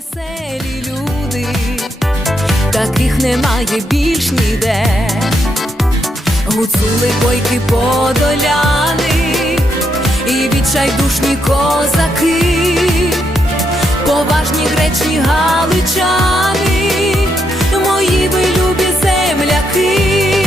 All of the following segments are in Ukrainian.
веселі люди, таких немає більш ніде. Гуцули бойки подоляни і відчайдушні козаки, поважні гречні галичани, мої ви любі земляки.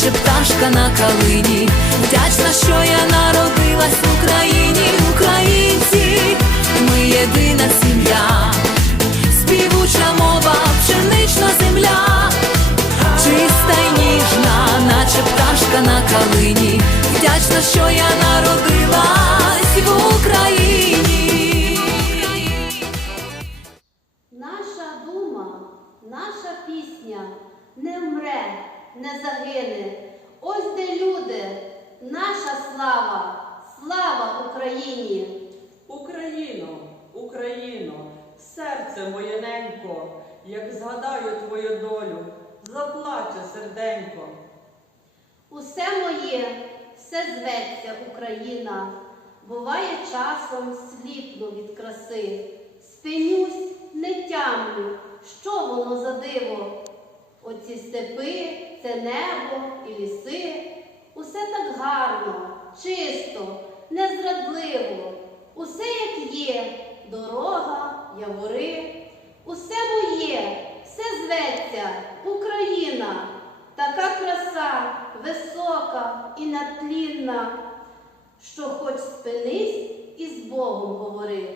Наче пташка на калині. Вдячна, що я народилась в Україні, українці, ми єдина сім'я, співуча мова, пшенична земля, чиста й ніжна, наче пташка на калині. Вдячна, що я народилась в Україні. Наша дума, наша пісня не вмре, не загине. Ось де люди, наша слава, слава Україні! Україно, Україно, серце моє ненько, як згадаю твою долю, заплаче серденько. Усе моє, все зветься Україна. Буває часом сліпну від краси. Спинюсь, не тямлю, що воно за диво. Оці степи, це небо і ліси. Усе так гарно, чисто, незрадливо. Усе як є, дорога, явори. Усе моє, все зветься Україна. Така краса висока і натлінна, що хоч спинись і з Богом говори.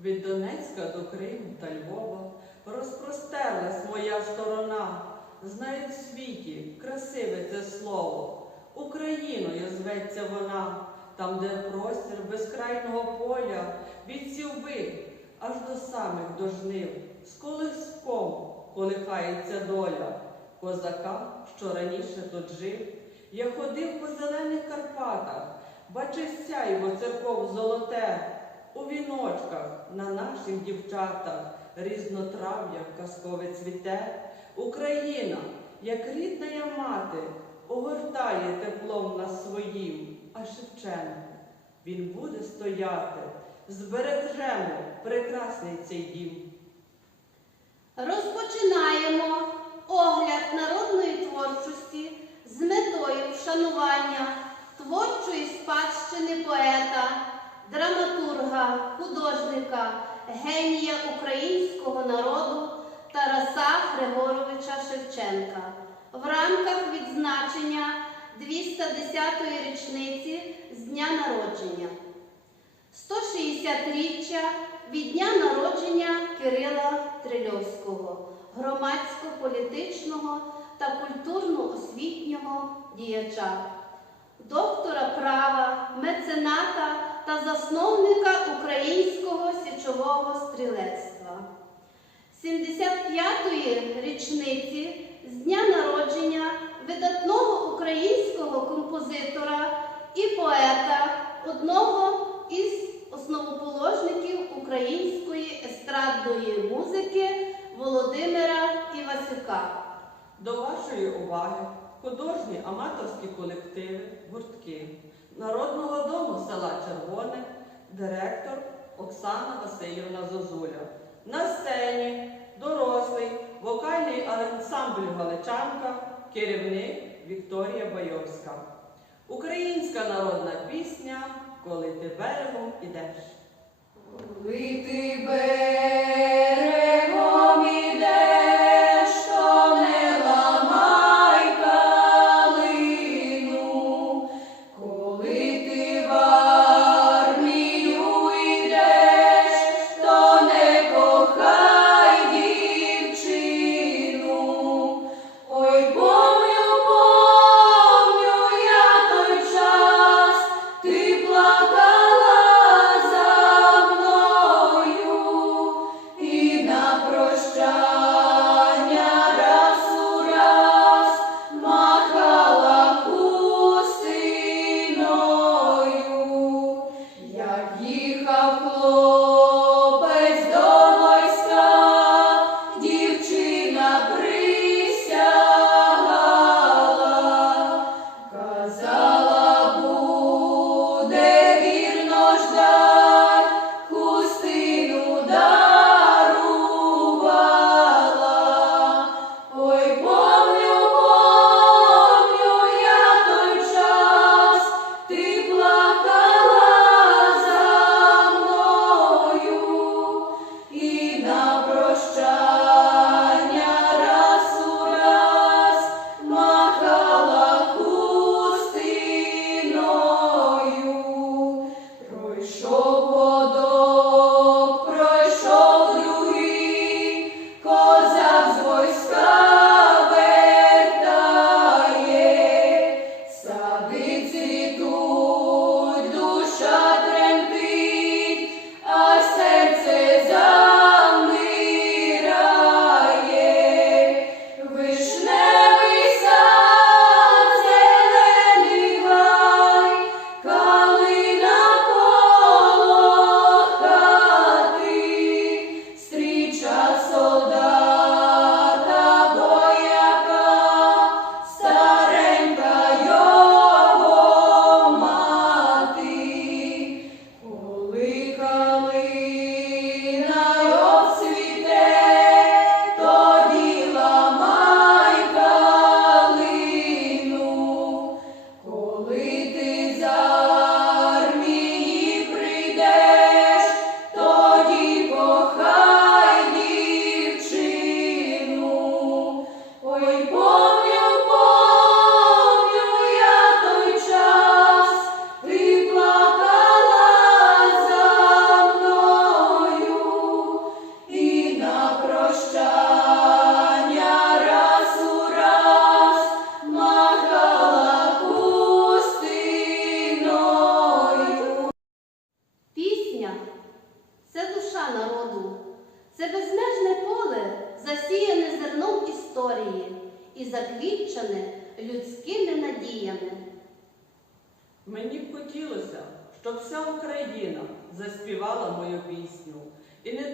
Від Донецька до Криму та Львова розпростерлась моя сторона. Знають в світі красиве це слово. Україною зветься вона, там, де простір безкрайного поля, від сівби аж до самих дожнив, з колиском колихається доля. Козака, що раніше тут жив, я ходив по зелених Карпатах, бачив сяйво церков золоте, у віночках на наших дівчатах різнотрав'я казкове цвіте. Україна, як рідна я мати, огортає теплом нас своїм, а Шевченко, він буде стояти, збережемо прекрасний цей дім. Розпочинаємо огляд народної творчості з метою вшанування творчої спадщини поета, драматурга, художника, генія українського народу Тараса Григоровича Шевченка в рамках відзначення 210-ї річниці з дня народження. 160-річчя від дня народження Кирила Трильовського, громадсько-політичного та культурно-освітнього діяча, доктора права, мецената та засновника українського січового стрілецтва. 75-ї річниці з дня народження видатного українського композитора і поета, одного із основоположників української естрадної музики Володимира Івасюка. До вашої уваги художні аматорські колективи, гуртки Народного дому села Червоне, директор Оксана Васильівна Зозуля. На сцені дорослий вокальний ансамбль Галичанка, керівник Вікторія Байовська. Українська народна пісня Коли ти берегом ідеш. Коли ти берегом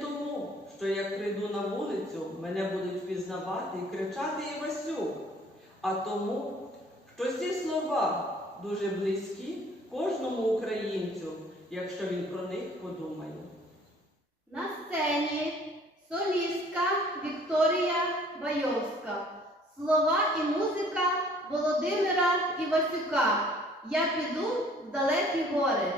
тому, що як прийду на вулицю, мене будуть пізнавати і кричати Івасю, а тому, що ці слова дуже близькі кожному українцю, якщо він про них подумає. На сцені солістка Вікторія Байовська. Слова і музика Володимира Івасюка. Я піду в далекі гори.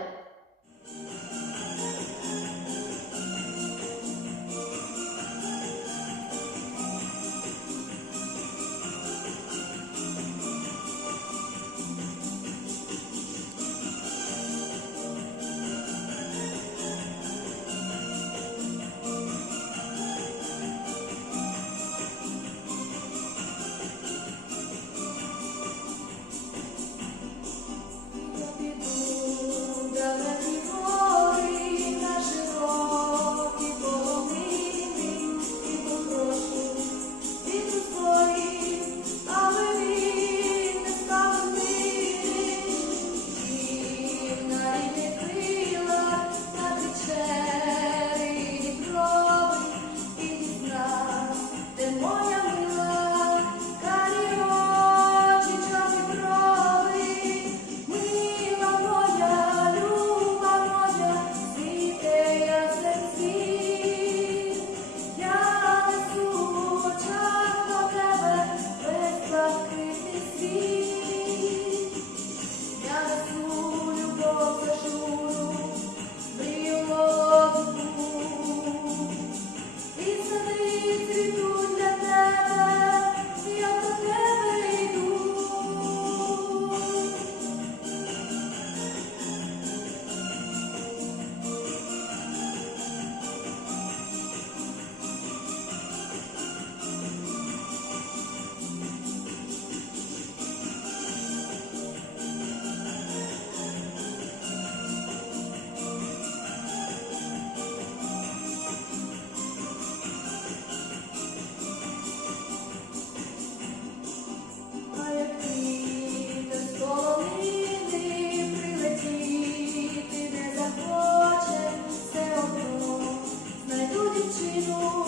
you.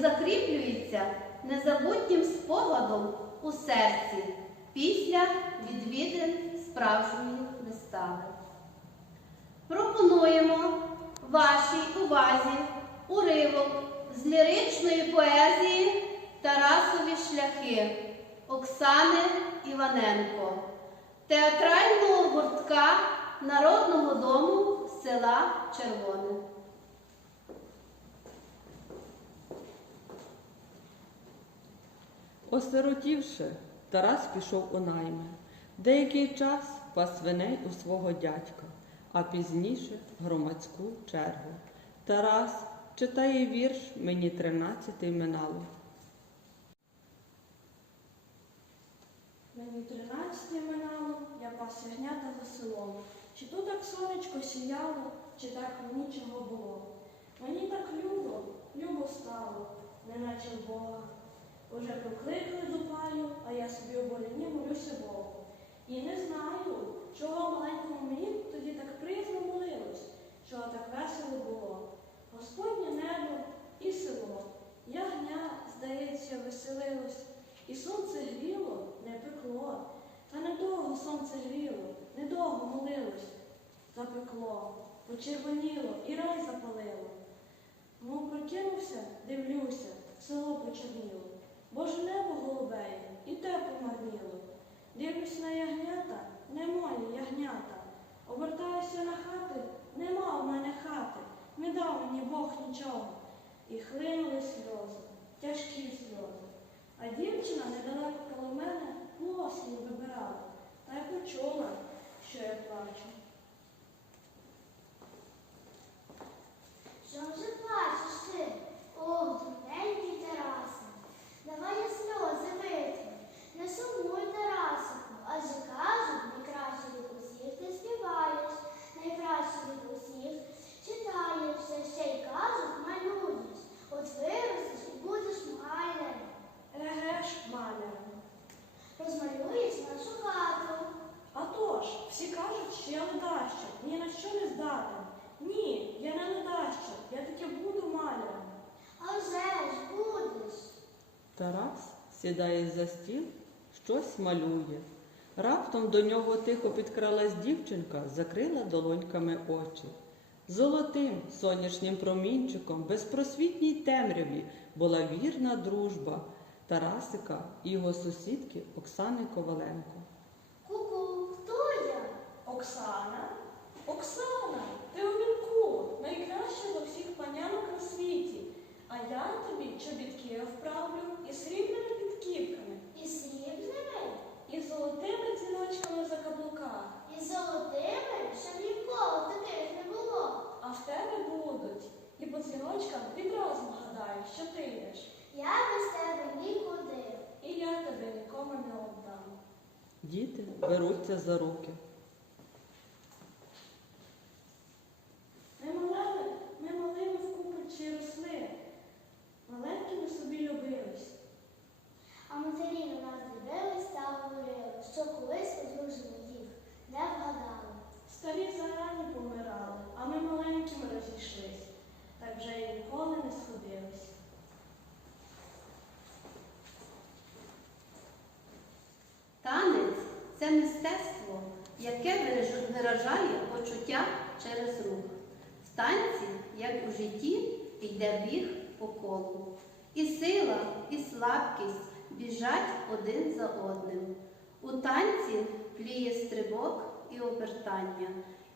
Закріплюється незабутнім спогадом у серці після відвідин справжньої вистави. Пропонуємо вашій увазі уривок з ліричної поезії Тарасові шляхи Оксани Іваненко, театрального гуртка Народного дому села Червоне. Осиротівши, Тарас пішов у найми. Деякий час пас свиней у свого дядька, а пізніше громадську чергу. Тарас читає вірш мені тринадцятий минало. Мені тринадцяте минало, я пас ягнята за селом. Чи то так сонечко сіяло, чи так нічого було. Мені так любо, любо стало, не наче в Бога. Уже покликали до паю, а я собі у боліні молюся Богу. І не знаю, чого маленькому мені тоді так приязно молилось, чого так весело було. Господнє небо і село, ягня, здається, веселилось, і сонце гріло, не пекло. Та недовго сонце гріло, недовго молилось. Запекло, почервоніло і рай запалило. Мов прокинувся, дивлюся, село почерніло. Боже небо голубеє, і те помарніло. Дивлюсь на ягнята, не мої ягнята. Обертаюся на хати, нема в мене хати, не дав мені Бог нічого. І хлинули сльози, тяжкі сльози. А дівчина недалеко коло мене волосся вибирала, та й почула, що я плачу. Сідає за стіл, щось малює. Раптом до нього тихо підкралась дівчинка, закрила долоньками очі. Золотим сонячним промінчиком, безпросвітній темряві була вірна дружба Тарасика і його сусідки Оксани Коваленко. Ку-ку, хто я? Оксана? Оксана, ти у вінку, найкраща з усіх панянок на світі. А я тобі чобітки вправлю із срібними підкіпками, І срібними, і золотими дзвіночками за каблуках. і золотими, щоб ніколи таких не було. А в тебе будуть. І по дзвіночкам відразу вгадаю, що ти йдеш. Я без тебе нікуди. І я тебе нікому не віддам. Діти беруться за руки. Ми малими, ми малими вкупи росли, маленькими собі любились. А матері на нас дивились та говорили, що колись одружили їх, не вгадали. Старі зарані помирали, а ми маленькими розійшлись, так вже й ніколи не мистецтво, яке виражає почуття через рух. В танці, як у житті, йде біг по колу. І сила, і слабкість біжать один за одним. У танці пліє стрибок і обертання.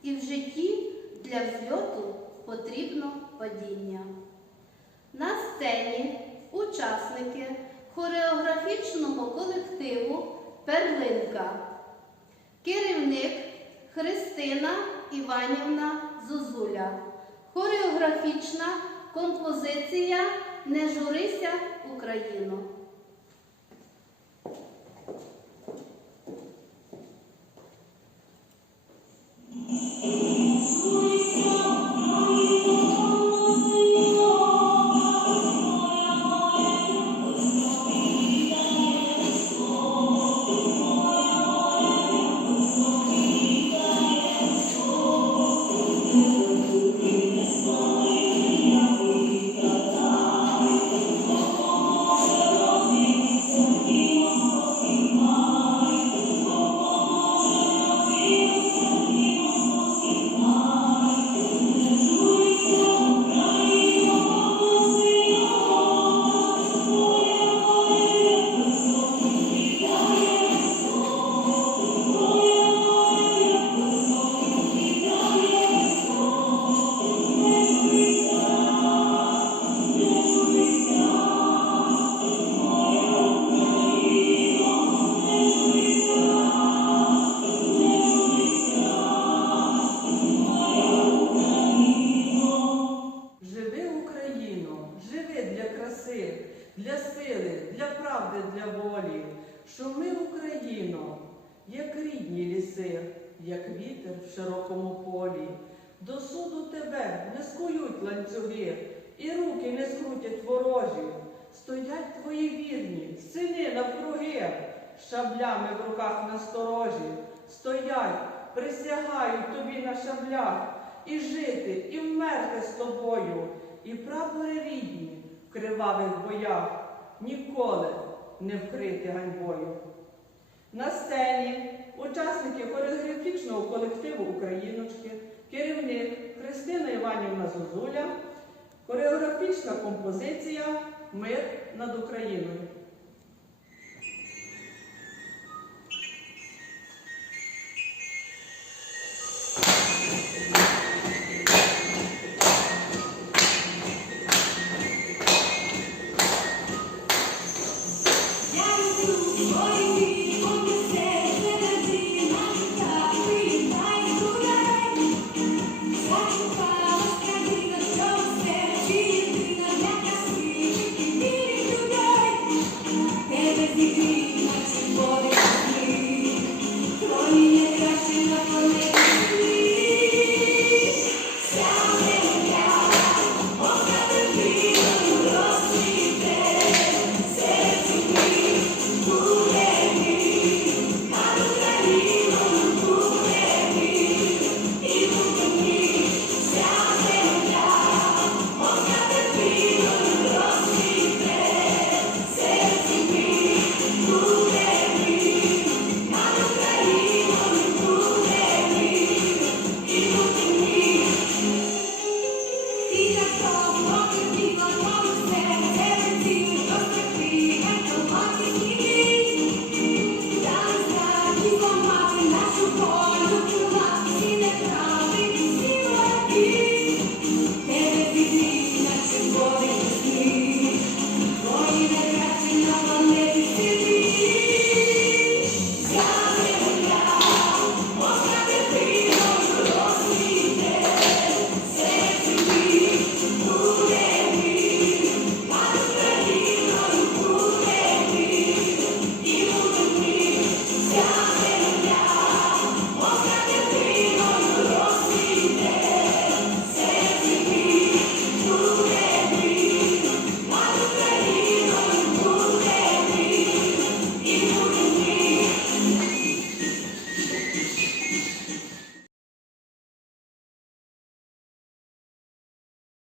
І в житті для взльоту потрібно падіння. На сцені учасники хореографічного колективу Перлинка. Керівник Христина Іванівна Зозуля. Хореографічна композиція Не журися Україно. Живи кривавих боях ніколи не вкрити ганьбою. На сцені учасники хореографічного колективу Україночки, керівник Христина Іванівна Зозуля, хореографічна композиція Мир над Україною.